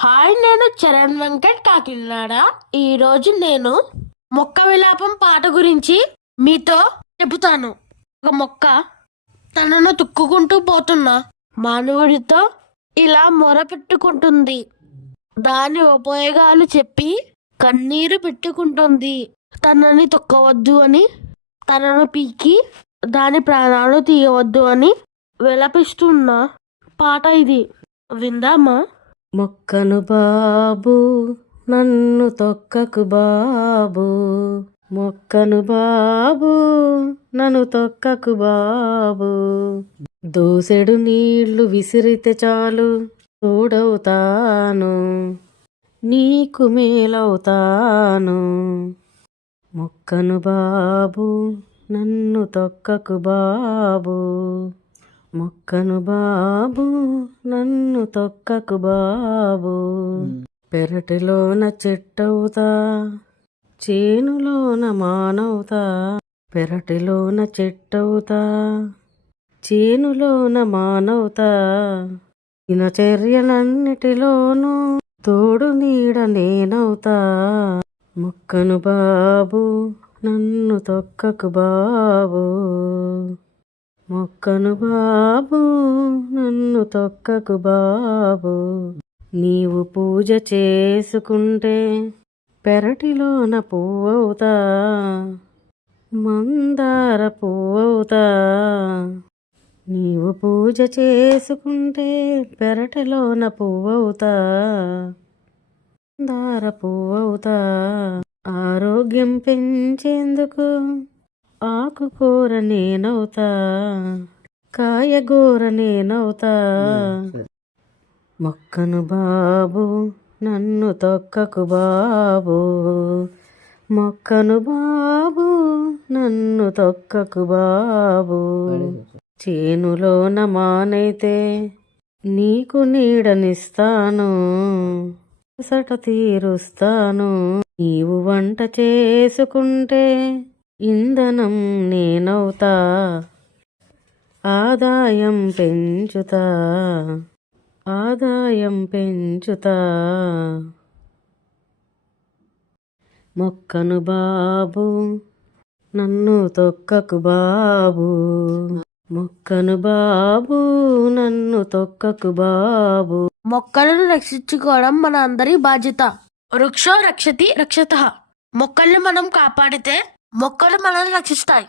Hi నేను చరణ్ వెంకట్ కాకినాడ. ఈరోజు నేను మొక్క విలాపం పాట గురించి మీతో చెబుతాను. ఒక మొక్క తనను తుక్కుకుంటూ పోతున్న మానవుడితో ఇలా మొరపెట్టుకుంటుంది దాని ఉపయోగాలు చెప్పి కన్నీరు పెట్టుకుంటుంది. తనని తొక్కవద్దు అని తనను పీకి దాని ప్రాణాలు తీయవద్దు అని విలపిస్తున్న పాట ఇది. విందామా? మొక్కను బాబు నన్ను తొక్కకు బాబు. మొక్కను బాబు నన్ను తొక్కకు బాబు. దోసెడు నీళ్ళు విసిరితే చాలు తోడవుతాను. నీకు మేలవుతాను. మొక్కను బాబు నన్ను తొక్కకు బాబు. మొక్కను బాబు నన్ను తొక్కకు బాబు. పెరటిలోన చెట్టవుతా చేనులోన మానవుతా. పెరటిలోన చెట్టవుతా చేనులోన మానవుతా. దినచర్యలన్నిటిలోనూ తోడు నీడ నేనవుతా. మొక్కను బాబు నన్ను తొక్కకు బాబు. తొక్కను బాబు నన్ను తొక్కకు బాబు. నీవు పూజ చేసుకుంటే పెరటిలోన పువ్వవుతా మందార పువ్వవుతా. నీవు పూజ చేసుకుంటే పెరటిలోన పువ్వవుతా దార పువ్వవుతా. ఆరోగ్యం పెంచేందుకు ఆకుకూర నేనవుతా. కాయగూర నేనవుతా. మొక్కను బాబు నన్ను తొక్కకు బాబు. మొక్కను బాబు నన్ను తొక్కకు బాబు. చేనులోన మానైతే నీకు నీడనిస్తాను. సట తీరుస్తాను. నీవు వంట చేసుకుంటే ఇంధనం నేనవుతా ఆదాయం పెంచుతా ఆదాయం పెంచుతా. మొక్కను బాబు నన్ను తొక్కకు బాబు. మొక్కను బాబు నన్ను తొక్కకు బాబు. మొక్కలను రక్షించుకోవడం మన అందరి బాధ్యత. వృక్షో రక్షతి రక్షత. మొక్కల్ని మనం కాపాడితే మొక్కలు మనల్ని రక్షిస్తాయి